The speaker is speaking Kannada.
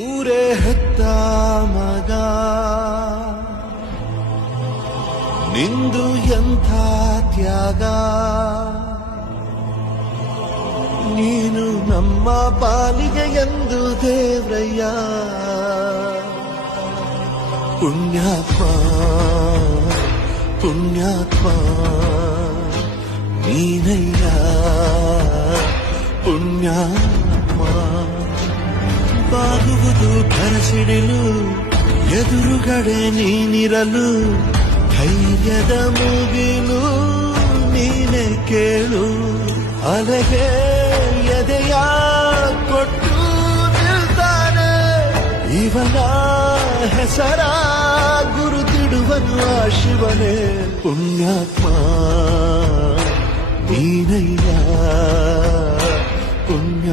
ಊರೇ ಹೆತ್ತ ಮಗ ನಿಂದು ಎಂಥ ತ್ಯಾಗ, ನೀನು ನಮ್ಮ ಪಾಲಿಗೆ ಎಂದು ದೇವ್ರಯ್ಯ. ಪುಣ್ಯಾತ್ಮ ಪುಣ್ಯಾತ್ಮ ನೀನಯ್ಯ ಪುಣ್ಯಾತ್ಮ. ಬಾಗುವುದು ಭರಸಿಡಿಲು ಎದುರುಗಡೆ ನೀನಿರಲು, ಧೈರ್ಯದ ಮುಗಿಲು ನೀನೆ ಕೇಳು. ಅಲೆಗೆ ಎದೆಯ ಕೊಟ್ಟು ನಿಲ್ತಾನೆ, ಇವನ ಹೆಸರ ಗುರುತಿಡುವನು ಆ ಶಿವನೇ. ಪುಣ್ಯಾತ್ಮ ನೀನಯ್ಯ ಪುಣ್ಯ